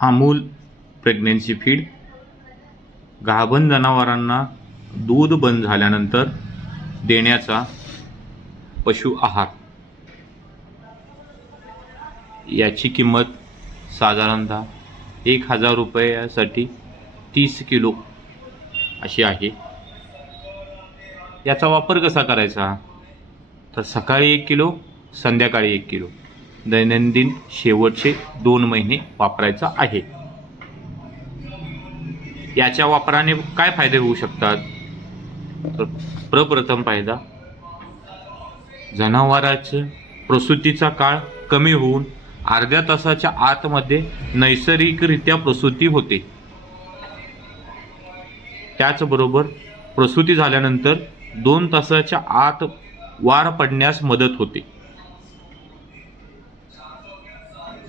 Amul pregnancy feed गाभण जनावरांना दूध बंद झाल्यानंतर देण्याचा पशु आहार. याची किंमत साधारणतः एक हजार रुपयासाठी तीस किलो अशी आहे. याचा वापर कसा करायचा? तर सकाळी एक किलो संध्याकाळी एक किलो. दैनंदिन शेवटचे दोन महिने वापरायचा आहे. याच्या वापराने काय फायदे होऊ शकतात? तर प्रप्रथम फायदा जनावराचे प्रसूतीचा काळ कमी होऊन अर्ध्या तासाच्या आतमध्ये नैसर्गिकरित्या प्रसूती होते. त्याचबरोबर प्रसूती झाल्यानंतर दोन तासाच्या आत वार पडण्यास मदत होते.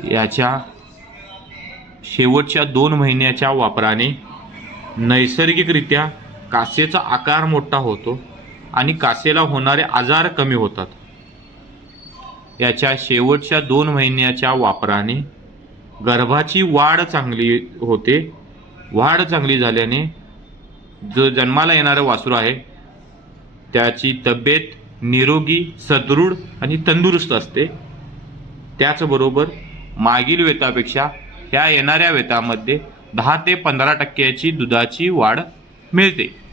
याच्या शेवटच्या दोन महिन्याच्या वापराने नैसर्गिकरित्या कासेचा आकार मोठा होतो आणि कासेला होणारे आजार कमी होतात. याच्या शेवटच्या दोन महिन्याच्या वापराने गर्भाची वाढ चांगली होते. वाढ चांगली झाल्याने जो जन्माला येणारं वासरू आहे त्याची तब्येत निरोगी सदृढ आणि तंदुरुस्त असते. त्याचबरोबर मागील वेतापेक्षा ह्या येणाऱ्या वेतामध्ये दहा ते पंधरा टक्क्याची दुधाची वाढ मिळते.